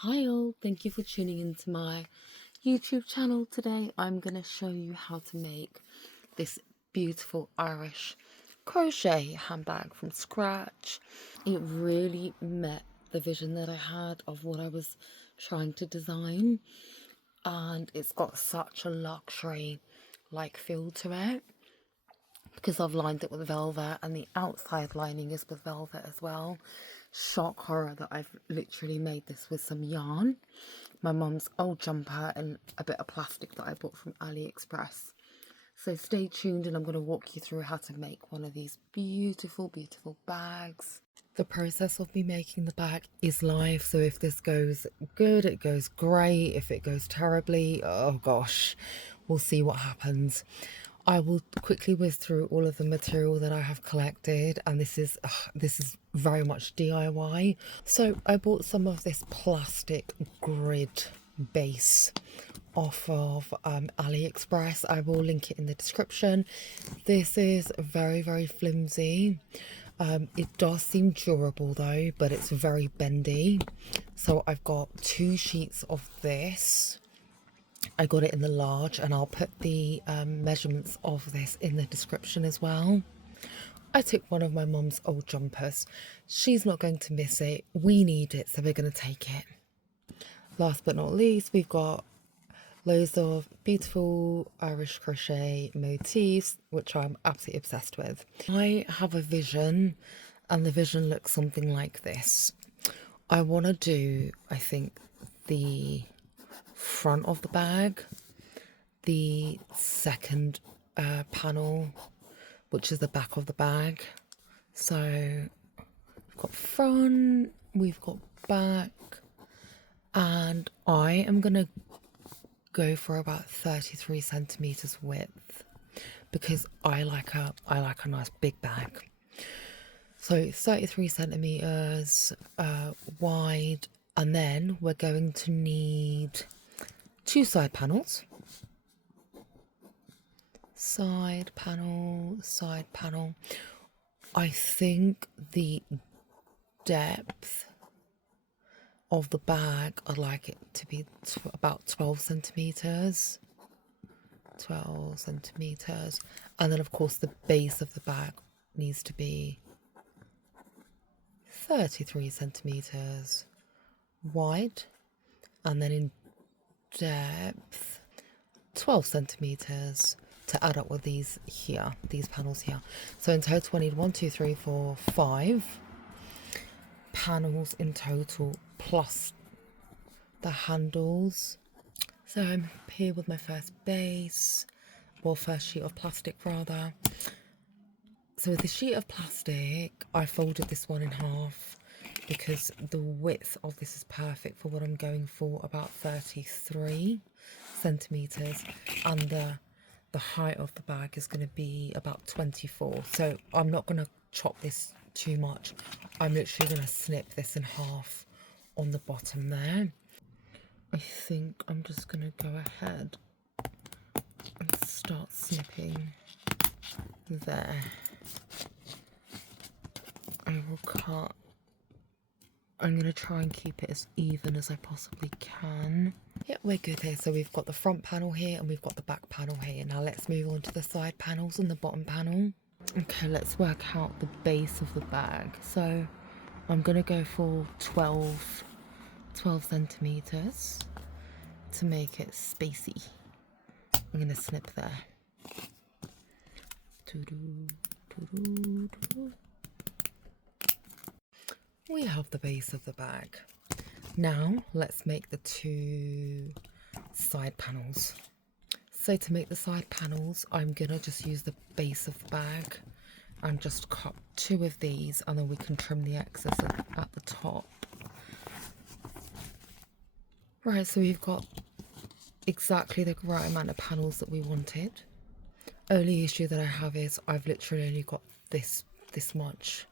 Hi all, thank you for tuning into my YouTube channel. Today I'm going to show you how to make this beautiful Irish crochet handbag from scratch. It really met the vision that I had of what I was trying to design, and it's got such a luxury like feel to it because I've lined it with velvet and the outside lining is with velvet as well. Shock horror that I've literally made this with some yarn, my mum's old jumper and a bit of plastic that I bought from AliExpress. So stay tuned and I'm going to walk you through how to make one of these beautiful, beautiful bags. The process of me making the bag is live, so if this goes good, it goes great. If it goes terribly, oh gosh, we'll see what happens. I will quickly whiz through all of the material that I have collected, and this is very much DIY. So I bought some of this plastic grid base off of AliExpress. I will link it in the description. This is very, very flimsy. It does seem durable though, but it's very bendy. So I've got 2 sheets of this. I got it in the large, and I'll put the measurements of this in the description as well. I took one of my mum's old jumpers. She's not going to miss it. We need it, so we're going to take it. Last but not least, we've got loads of beautiful Irish crochet motifs, which I'm absolutely obsessed with. I have a vision, and the vision looks something like this. I want to do, I think, the front of the bag, the second panel, which is the back of the bag. So we've got front, we've got back, and I am gonna go for about 33 centimeters width because I like a nice big bag. So 33 centimeters wide, and then we're going to need 2 side panels. Side panel, side panel. I think the depth of the bag, I'd like it to be about 12 centimeters. 12 centimeters. And then, of course, the base of the bag needs to be 33 centimeters wide. And then in depth, 12 centimeters to add up with these here, these panels here. So in total, I need 1, 2, 3, 4, 5 panels in total, plus the handles. So I'm here with my first base, well, first sheet of plastic rather. So with the sheet of plastic, I folded this one in half because the width of this is perfect for what I'm going for, about 33 centimeters, and the height of the bag is going to be about 24. So I'm not going to chop this too much. I'm literally going to snip this in half on the bottom there. I think I'm just going to go ahead and start snipping there. I will cut. I'm going to try and keep it as even as I possibly can. Yeah, we're good here. So we've got the front panel here and we've got the back panel here. Now let's move on to the side panels and the bottom panel. Okay, let's work out the base of the bag. So I'm going to go for 12 centimeters to make it spacey. I'm going to snip there. We have the base of the bag. Now let's make the 2 side panels. So to make the side panels, I'm gonna just use the base of the bag and just cut 2 of these, and then we can trim the excess at the top. Right, so we've got exactly the right amount of panels that we wanted. Only issue that I have is I've literally only got this much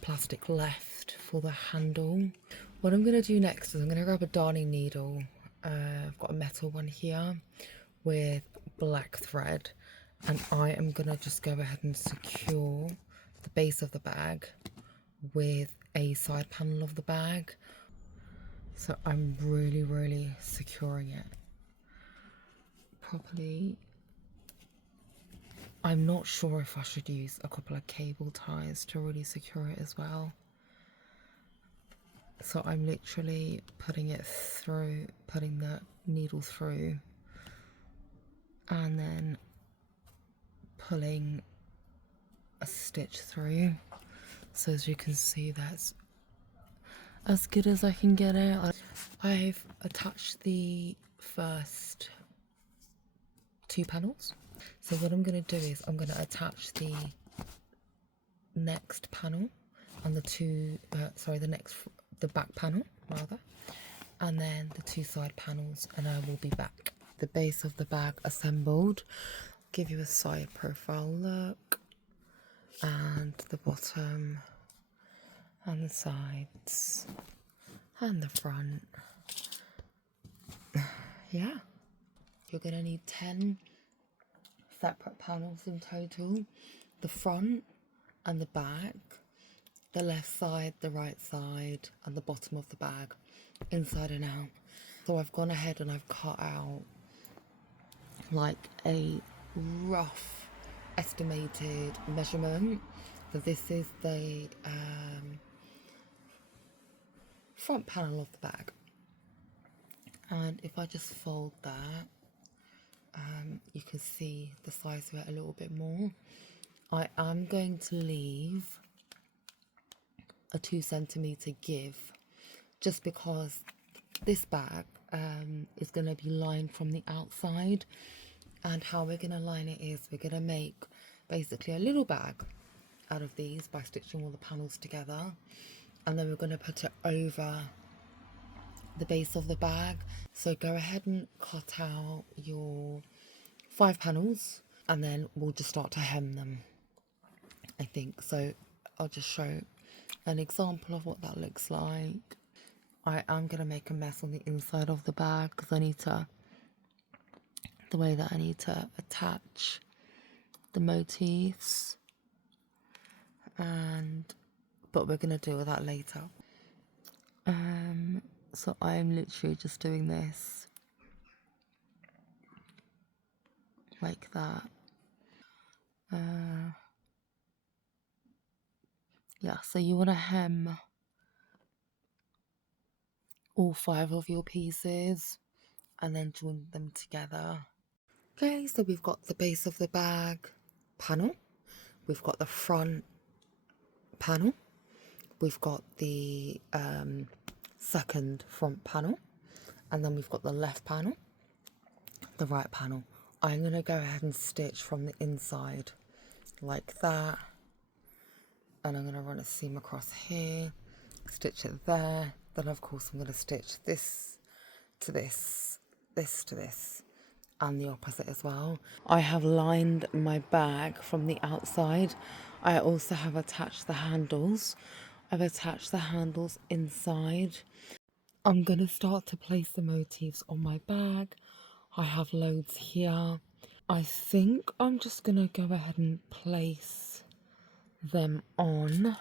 plastic left for the handle. What I'm going to do next is I'm going to grab a darning needle. I've got a metal one here with black thread, and I am going to just go ahead and secure the base of the bag with a side panel of the bag. So I'm really securing it properly. I'm not sure if I should use a couple of cable ties to really secure it as well. So I'm literally putting it through, putting the needle through, and then pulling a stitch through. So as you can see, that's as good as I can get it. I've attached the first 2 panels. So what I'm going to do is I'm going to attach the next panel and the back panel rather, and then the 2 side panels, and I will be back. The base of the bag assembled. Give you a side profile look, and the bottom and the sides and the front. Yeah, you're gonna need 10 separate panels in total. The front and the back, the left side, the right side, and the bottom of the bag, inside and out. So I've gone ahead and I've cut out like a rough estimated measurement. So this is the front panel of the bag, and if I just fold that, you can see the size of it a little bit more. I am going to leave a 2 centimeter give, just because this bag is going to be lined from the outside, and how we're going to line it is we're going to make basically a little bag out of these by stitching all the panels together, and then we're going to put it over the base of the bag. So go ahead and cut out your 5 panels, and then we'll just start to hem them, I think. So I'll just show an example of what that looks like. I am going to make a mess on the inside of the bag because I need to attach the motifs, but we're going to deal with that later. So I'm literally just doing this like that. Yeah, so you want to hem all 5 of your pieces and then join them together. Okay, so we've got the base of the bag panel, we've got the front panel, we've got the second front panel, and then we've got the left panel, the right panel. I'm going to go ahead and stitch from the inside like that, and I'm going to run a seam across here, stitch it there, then of course I'm going to stitch this to this, this to this, and the opposite as well. I have lined my bag from the outside. I also have attached the handles. I've attached the handles inside. I'm going to start to place the motifs on my bag. I have loads here. I think I'm just going to go ahead and place them on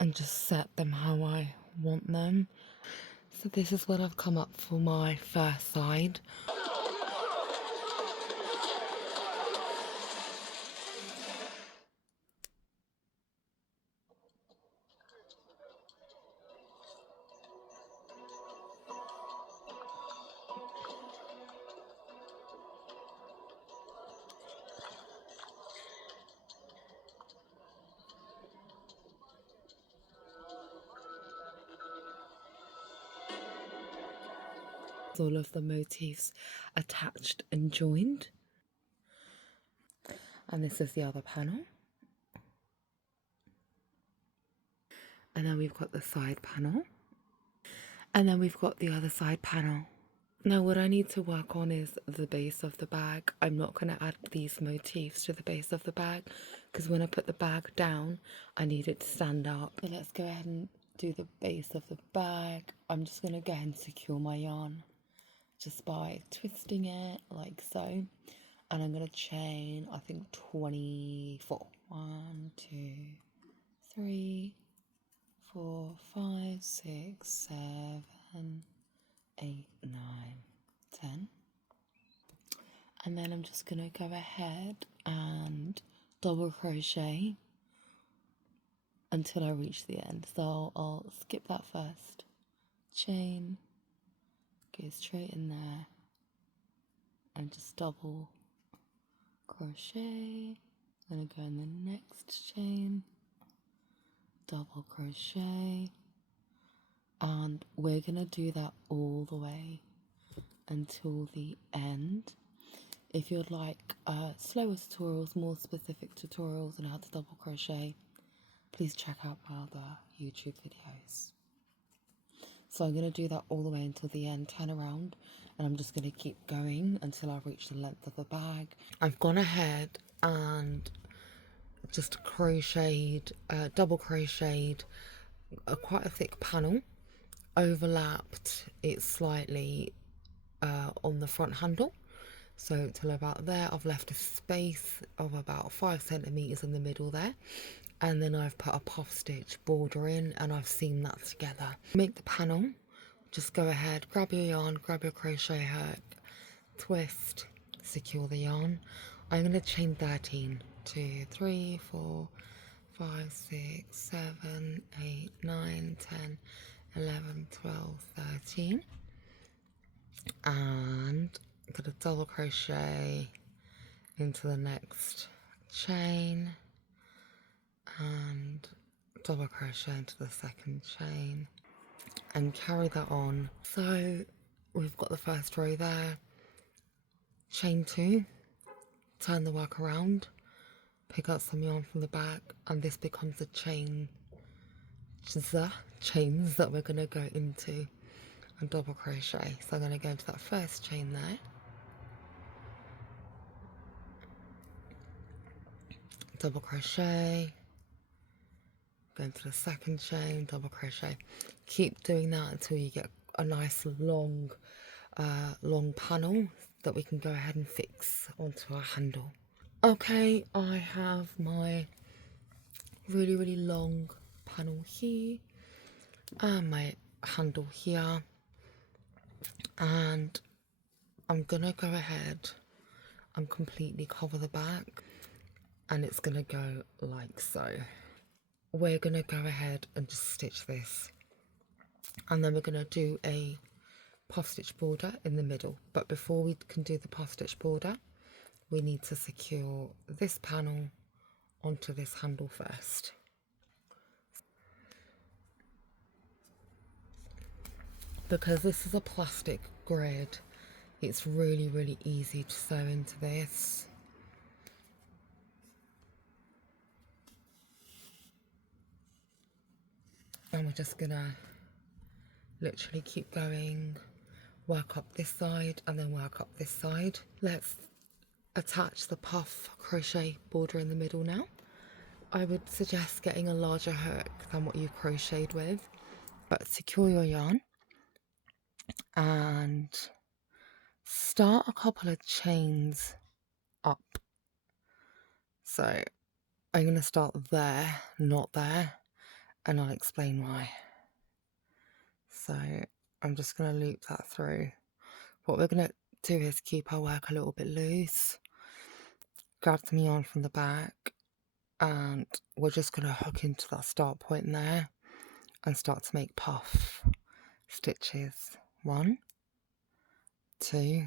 and just set them how I want them. So this is what I've come up for my first side. All of the motifs attached and joined, and this is the other panel, and then we've got the side panel, and then we've got the other side panel. Now what I need to work on is the base of the bag. I'm not going to add these motifs to the base of the bag because when I put the bag down I need it to stand up. So let's go ahead and do the base of the bag. I'm just going to go ahead and secure my yarn just by twisting it like so, and I'm going to chain I think 24. 1, 2, 3, 4, 5, 6, 7, 8, 9, 10. And then I'm just going to go ahead and double crochet until I reach the end. So I'll skip that first chain, go straight in there and just double crochet. I'm going to go in the next chain, double crochet, and we're going to do that all the way until the end. If you'd like slower tutorials, more specific tutorials on how to double crochet, please check out my other YouTube videos. So I'm going to do that all the way until the end, turn around, and I'm just going to keep going until I reach the length of the bag. I've gone ahead and just crocheted, double crocheted quite a thick panel, overlapped it slightly on the front handle. So till about there, I've left a space of about 5 centimeters in the middle there, and then I've put a puff stitch border in and I've seamed that together. Make the panel, just go ahead, grab your yarn, grab your crochet hook, twist, secure the yarn. I'm going to chain 13, 2, 3, 4, 5, 6, 7, 8, 9, 10, 11, 12, 13, and I'm going to double crochet into the next chain and double crochet into the second chain and carry that on. So we've got the first row there, chain 2, turn the work around, pick up some yarn from the back, and this becomes the chains that we're going to go into and double crochet. So I'm going to go into that first chain there, double crochet, go into the second chain, double crochet. Keep doing that until you get a nice long panel that we can go ahead and fix onto our handle. Okay, I have my really long panel here and my handle here, and I'm gonna go ahead and completely cover the back, and it's gonna go like so. We're gonna go ahead and just stitch this, and then we're gonna do a puff stitch border in the middle. But before we can do the puff stitch border, we need to secure this panel onto this handle first. Because this is a plastic grid, it's really easy to sew into this. And we're just gonna literally keep going, work up this side and then work up this side. Let's attach the puff crochet border in the middle now. I would suggest getting a larger hook than what you've crocheted with, but secure your yarn and start a couple of chains up. So I'm going to start there, not there, and I'll explain why. So I'm just going to loop that through. What we're going to do is keep our work a little bit loose, grab some yarn from the back, and we're just going to hook into that start point there and start to make puff stitches. 1, 2,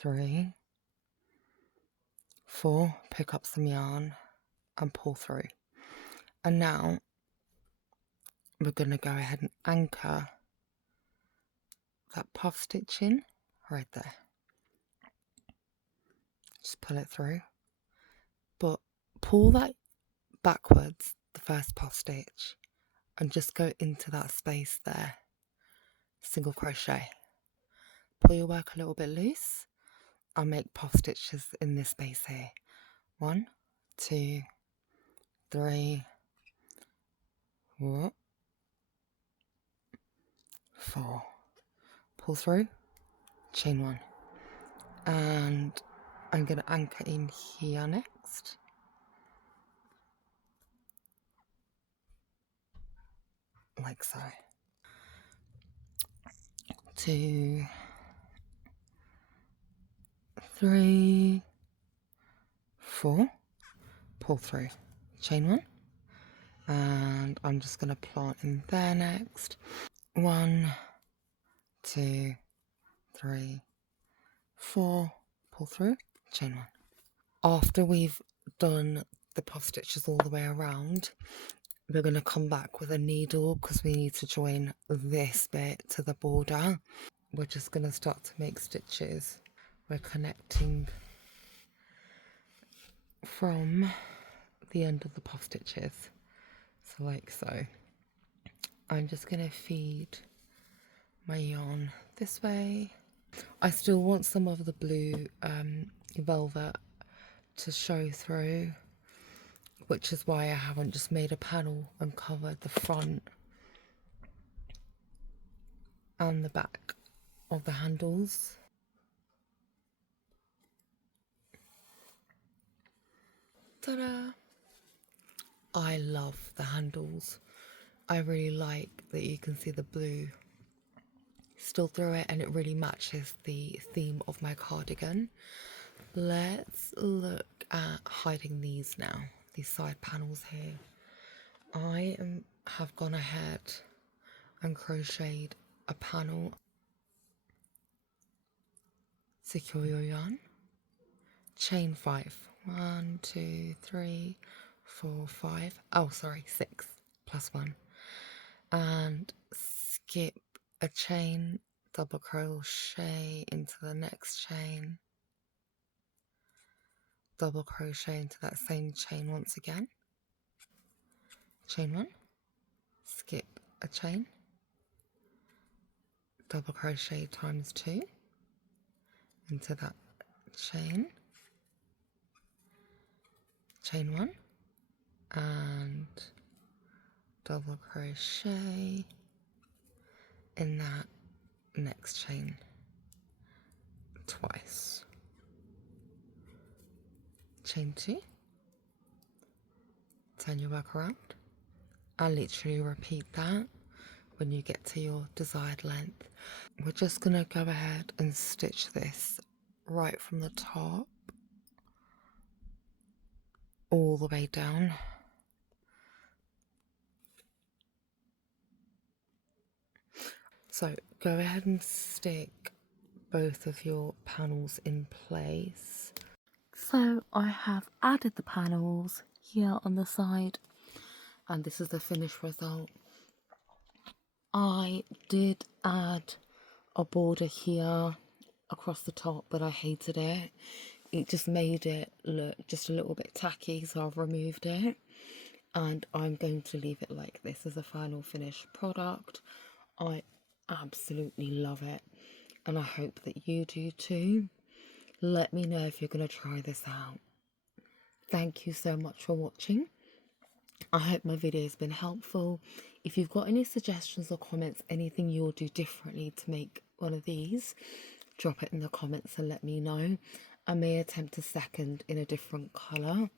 3, 4, pick up some yarn and pull through. And now we're going to go ahead and anchor that puff stitch in right there. Just pull it through, but pull that backwards, the first puff stitch, and just go into that space there, single crochet. Pull your work a little bit loose and make puff stitches in this space here. 1, 2, 3, 4. Pull through, chain 1, and I'm going to anchor in here next. Like so. 2, 3, 4, pull through, chain 1, and I'm just going to plant in there next. 1, 2, 3, 4, pull through, chain 1. After we've done the puff stitches all the way around, we're going to come back with a needle because we need to join this bit to the border. We're just going to start to make stitches. We're connecting from the end of the puff stitches, so like so. I'm just going to feed my yarn this way. I still want some of the blue velvet to show through, which is why I haven't just made a panel and covered the front and the back of the handles. Ta-da! I love the handles. I really like that you can see the blue still through it, and it really matches the theme of my cardigan. Let's look at hiding these now, these side panels here. I have gone ahead and crocheted a panel. Secure your yarn, chain 5. 1, 2, 3, 4, 5. Oh, sorry, 6 plus 1. And skip a chain, double crochet into the next chain, double crochet into that same chain once again, chain 1, skip a chain, double crochet times 2 into that chain, chain 1, and double crochet in that next chain twice, chain 2, turn your work around, and literally repeat that when you get to your desired length. We're just going to go ahead and stitch this right from the top all the way down. So go ahead and stick both of your panels in place. So I have added the panels here on the side, and this is the finished result. I did add a border here across the top, but I hated it. It just made it look just a little bit tacky, so I've removed it, and I'm going to leave it like this as a final finished product. I absolutely love it, and I hope that you do too. Let me know if you're going to try this out. Thank you so much for watching. I hope my video has been helpful. If you've got any suggestions or comments, anything you'll do differently to make one of these, drop it in the comments and let me know. I may attempt a second in a different colour.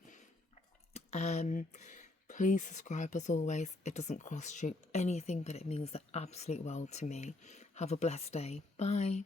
Please subscribe as always. It doesn't cost you anything, but it means the absolute world to me. Have a blessed day. Bye.